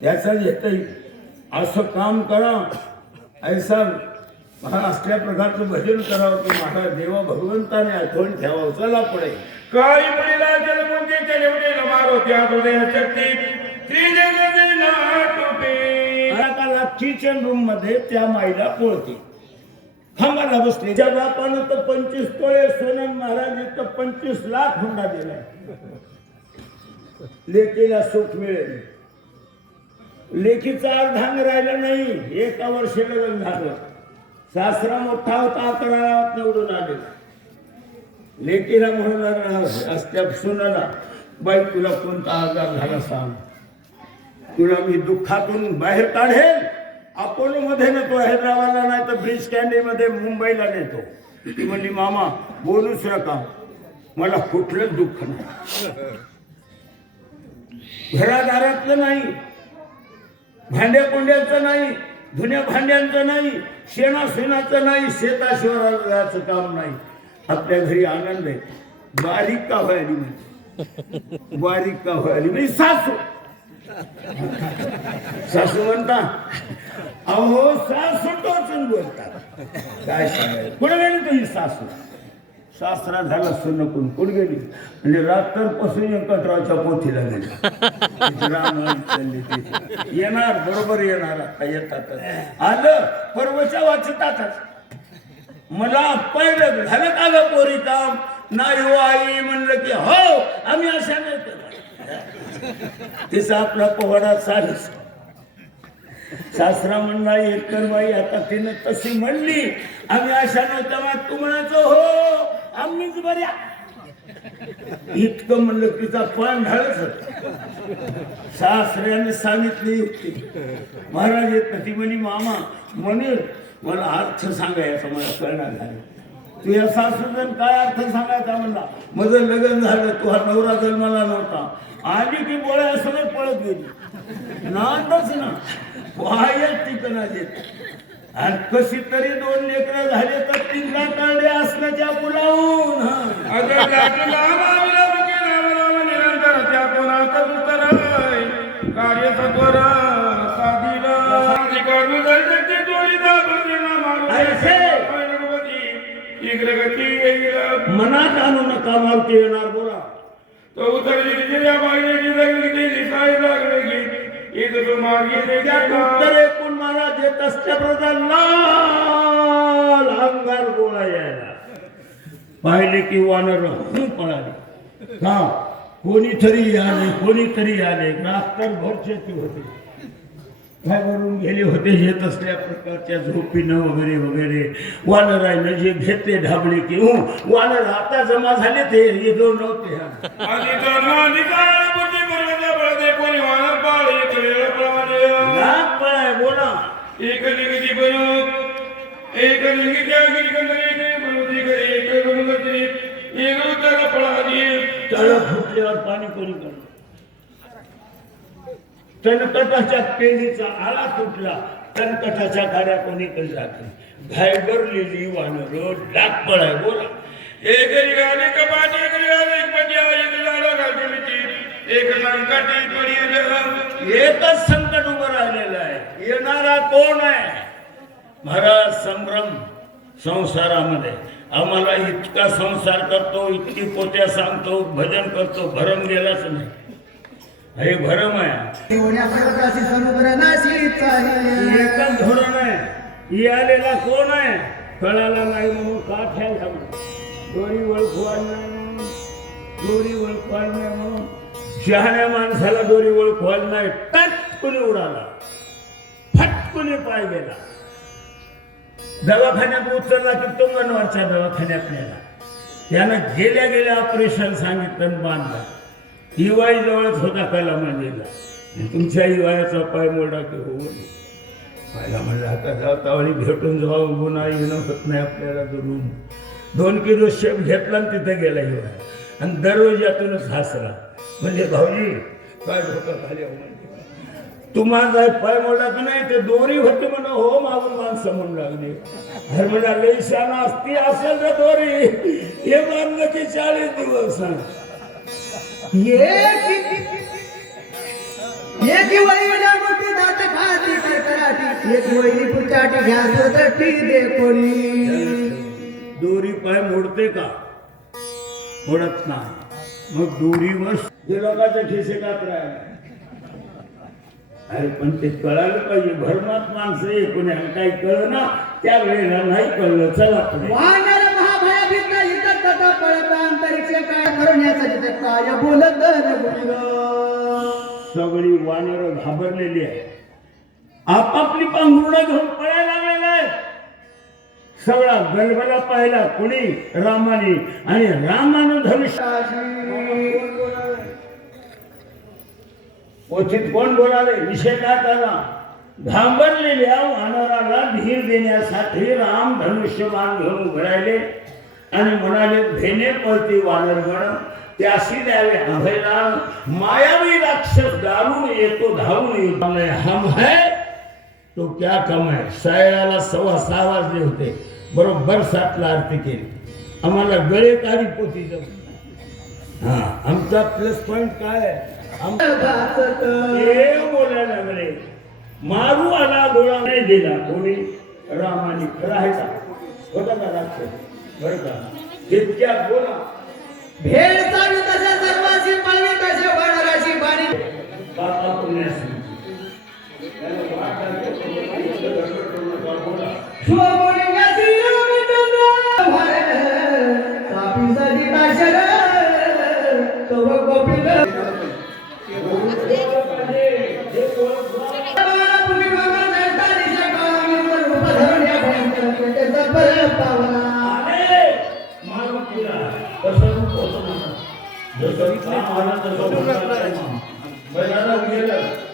त्याचा येतही असं काम करा, ऐसा असल्या प्रकारचं भजन करावं की महाराज देवा भगवंताने आठवण ठेवावं. चला पुढे. काही मुलीला जलमुंजे केले मारो त्या हृदय शक्ती श्री जगदे नाटुटे. आता किचन रूम मध्ये त्या माईला पोळते खांबाला बसले. त्या बापानं तर 25 तोळे सोनं, महाराज तर 25 लाख हुंडा दिलाय. लेकीला सुख मिळेल. लेकीचा अर्धांग राहिलं नाही. एका वर्षी लग्न झालं. सासरा मोठा होता, 11 गावात निवडून आले. लेकीला म्हणून असत्या सुनाला, बाई तुला कोणता आजार झाला सांग, तुला मी दुःखातून बाहेर काढेल. अपोलो मध्ये नेतो, हैदराबादला नाही तर ब्रिज कॅन्डी मध्ये मुंबईला नेतो. ती म्हणली मामा बोलूच नका, मला कुठलंच दुःख नाही. घरादारातलं नाही, भांड्या कोंड्याचं नाही, धुण्या भांड्यांचं नाही, शेणाशेणाचं नाही, शेताशिवाराचं काम नाही. आपल्या घरी आनंद आहे. बारीक का व्हायली म्हणजे, बारीक का व्हायली म्हणजे सासू. सासू म्हणता अहो सासू टोचून बोलतात. काय सांगायचं. कुठे गेली तुझी सासू? सासरा झाला सुनकून कुठे गेली म्हणजे रात्रपासून व्यंकटरावच्या पोथीला गेली. येणार बरोबर येणार. आता येतात आलं परवच्या वाचतातच. मला पहिलं झालं का ग पोरी काम? नाही हो आई म्हणलं की हो आम्ही अशा नाही करत. तिचा आपला पोवाडा चालूच. सासरा म्हणला एकतर बाई आता तिनं तशी म्हणली आम्ही अशा नव्हत्या. मग तू म्हणायचं हो आम्हीच बऱ्या. इतकं म्हणलं तिचा पण ढाळच होता. सासऱ्याने सांगितली युक्ती. महाराज येत ती म्हणे मामा म्हणे मला अर्थ सांगायचा मला कळणार झालं. तुझ्या सासूजन काय अर्थ सांगायचा म्हणला. माझं लग्न झालं, तुझा नवरा जन्माला नव्हता. आली की बोळ्या सगळं पळत गेली. नांदच ना वायच तिकना देत. आणि कशी तरी 2 लेकरं झाले तर 3 काढले असल्याच्या पुलावून. निरंतर त्या कोणाचा उत्तर कार्य सत्वर साधीला मनात आणू नका मालती येणार. बोला तो उत्तर उत्तर एकूण मला देत असत्या प्रधान लाल अंगार गोळा यायला पाहिले की वानर पळाले. हा कोणीतरी आले, कोणीतरी आले. रात्र भरचे ते होते काय करून गेले होते. येत असल्या प्रकारच्या झोपीनं वगैरे वगैरे वानरायनं जे घेतले ढाबळे की वानर आता जमा झाले. ते येतो नव्हते. बोला एक लिंगी बनव एक लिंगीच्या फुटल्यावर पाणी कोणी करणार. तणकटाच्या पेंडीचा आळा तुटला, तणकटाच्या गाड्या कोणी कधी जाते. घायगरलेली वानर डाक पळाय. बोला एक गाणे कपाटी एक पट्या एक लाडा घालते एक संकटी पडी. एकच संकट उभं राहिलेलं आहे. येणारा कोण आहे? महाराज संभ्रम संसारामध्ये. आम्हाला इतका संसार करतो, इतकी पोत्या सांगतो, भजन करतो, भरम गेलाच नाही. हे भरम आहे. एकच धोरण आहे. आलेला कोण आहे कळाला नाही म्हणून का ठेवायला. दोरी ओळखवाल नाही म्हणून, दोरी ओळखवाल नाही म्हणून शहाण्या माणसाला दोरी ओळखवाल नाही. टटकुनी उडाला, फटकुनी पाय गेला. दवाखान्यात उचलला की तुंगणवरच्या दवाखान्यात नेला. त्यानं गेल्या गेल्या ऑपरेशन सांगितलं बांधला. हिवाळी जवळच होता कला मंदिरला. तुमच्या हिवाळ्याचा पाय मोडा की होऊ पाहिला म्हणलं आता जावतावळी भेटून जाऊ. गुन्हा येणं होत नाही आपल्याला. दुरून 2 किलो शेप घेतला आणि तिथं गेला हिवाळ्या. आणि दरवाजातूनच हसला. म्हणजे भाऊजी काय धोका खाली म्हणजे तुम्हाला पाय मोडा की नाही. ते दोरी होती म्हणा. हो मागून माणसं म्हणून लागली. अरे म्हणा लई शाना असती असेल तर दोरी. हे बांधलं की 40 दिवस. ये की वही एक वैरी पुचाटी घ्या सुरदठी दे कोणी दोरी पाय मोडते का? मोडत नाही. मग दोरीवर ते लोकांचे खिसे कात राहिले. अरे पण ते कळायला पाहिजे. भरमात माणसं एकूण काही कळलं ना त्या वेळेला नाही कळलं. चला पुढे. वानर महाभयाभीत इथं तट पळत अंतरिक्ष काय करण्याचा तिथे काय बोलत रघुवीर. सगळी वानर घाबरलेली आहे. आपापली पांघरुणं घेऊन पळायला लागलेलं आहे. सगळा गलबला पाहिला कुणी? रामाने. आणि रामानं धनुष्य क्वचित कोण बोलाले? विषय काय झाला? घाबरलेल्या वानराला धीर देण्यासाठी राम धनुष्यबाण घेऊन उभे राहिले आणि म्हणाले, भेने पळती वानरगण त्याशी द्यावे अभयला. मायावी राक्षस दारुण येतो धावून येतो. हम है तो क्या कम है. सायला 6:15 वाजले होते. बरोबर 7ला आरती केली. आम्हाला गळे काढी पोती जाऊ. हा आमचा प्लस पॉइंट काय आहे? बोलायला लागले. मारू आला गोळा नाही दिला कोणी? रामाने. राहायचा होता का राक्षस? बरं का? तितक्या बोला. भेड चालू तशा सर्वांची पळवी तशा वानराची बाणी. बापा पुण्यासी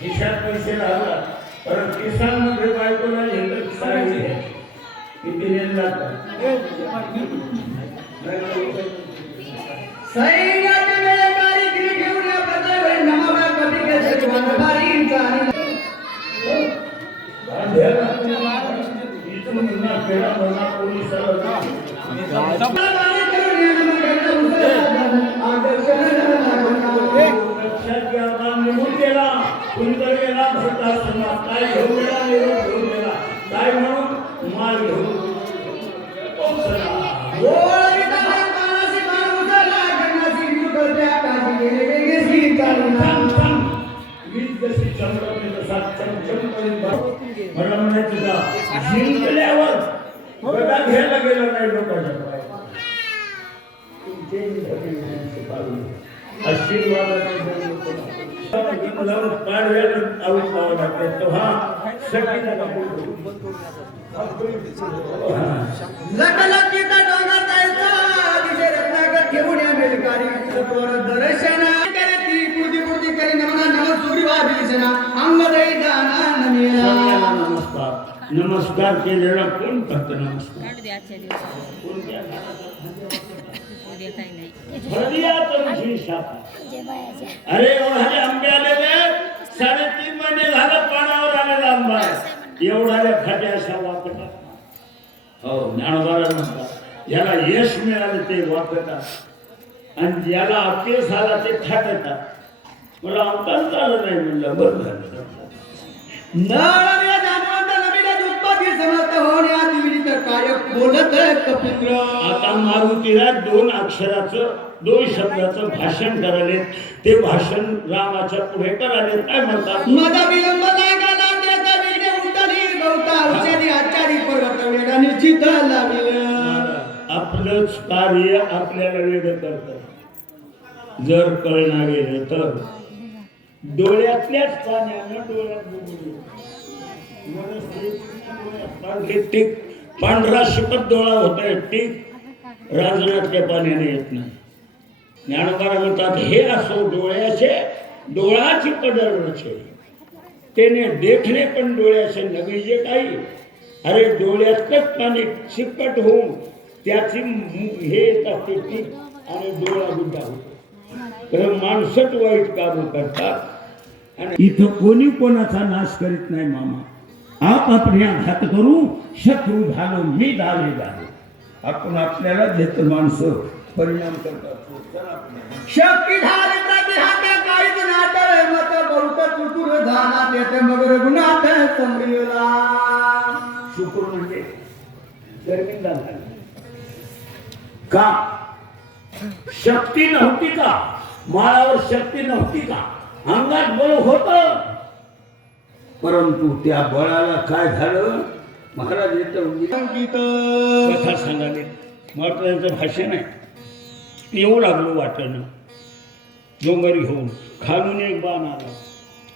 खिशात पैसे लागला. कारण किसान मध्ये बायकोला किती नेला सैन्याचे वेळेकारी गिरी घेऊन या प्रजेवर नमावा कधी घेतली वानरबारींचा आणि इथून पुन्हा पेढा बनवा पोलिसाला लक्षात घ्या. निघून गेला. कुणीतरी गेला भरता समाज. काय घेऊन गेला? घेऊन गेला. काय म्हणून? माल घेऊन. मला म्हणायचं का जिंकल्यावर गदा घ्यायला गेलं नाही लोकांच्या. आशीर्वाद घेऊन या मेलकारी दर्शन नमस्कार केलेला कोण करत? नमस्कार अरे एवढा आंबे आलेले 3.5 महिने झालं पानावर आलेला आंबा. एवढ्या खाट्या अशा वाकतात. हो ज्ञानोबाला म्हणतात याला यश मिळालं ते वाकतात आणि ज्याला अपेस आला ते थाटतात. मला अवतार चाललं नाही म्हणलं. बरं झालं. आता मारुतीला 2 अक्षराचं 2 शब्दाचं भाषण कराले. ते भाषण रामाच्या पुढे कराले. काय म्हणतात? आपलंच कार्य आपल्याला वेगळं करत. जर कळणार गेलं तर डोळ्यातल्याच पाण्यानं डोळ्यात टिक पांढरा शिपत डोळा होता. टिक राजनाथच्या पाण्याने येत नाही. ज्ञानोबा म्हणतात हे असो डोळ्याचे डोळाची पडरचे त्याने देखणे पण डोळ्याचे नवी जे काही. अरे डोळ्यातच पाणी शिपट होऊन त्याची हे येतात ते टिक आणि डोळा गुड्डा होतो. तर माणसंच वाईट काम करतात. आणि इथं कोणी कोणाचा नाश करीत नाही मामा. आप आपल्या घात करू शत्रू झालो मी दावे झालो. आपण आपल्याला देत माणसं परिणाम करतात. शक्ती झाली प्रतिहात काहीच नाटळ मत बहुत चुकूर झाला त्यात मग रघुनाथ समरीला. शुक्र म्हणजे गर्मीला झाली का? शक्ती नव्हती का? माळावर शक्ती नव्हती का? अंगात बळ होत, परंतु त्या बळाला काय झालं? महाराज येतं संगीत कथा सांगाले महाराजांचं भाषण आहे. येऊ लागलो वाटणं डोंगर घेऊन, खालून एक बाण आला.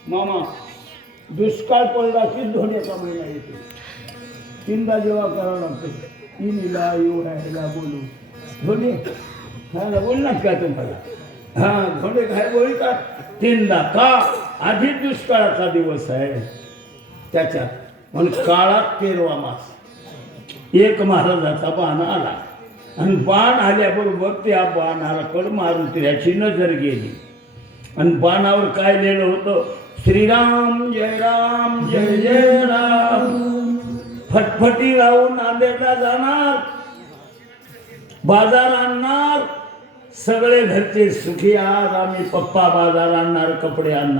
मामा, दुष्काळ पडला की धोण्याचा महिना येतो. तीनदा जेव्हा करावं लागतं. इनीला येऊ राहायला बोलू धोणे खायला बोलणार का तुम्हाला? हा, धोंडे काय बोलतात तीनदा का? आधी दुष्काळाचा दिवस आहे त्याच्यात, म्हणून काळात 13वा मास. एक महाराजाचा बाण आला आणि बाण आल्याबरोबर त्या बाणाला कड मारून त्याची नजर गेली आणि बाणावर काय लिहिलं होतं? श्रीराम जय राम जय जय राम. फटफटी लावून नांदेडला जाणार, बाजार आणणार, सगळे घरचे सुखी. आज आम्ही पप्पा बाजार आणणार, कपडे आणणार.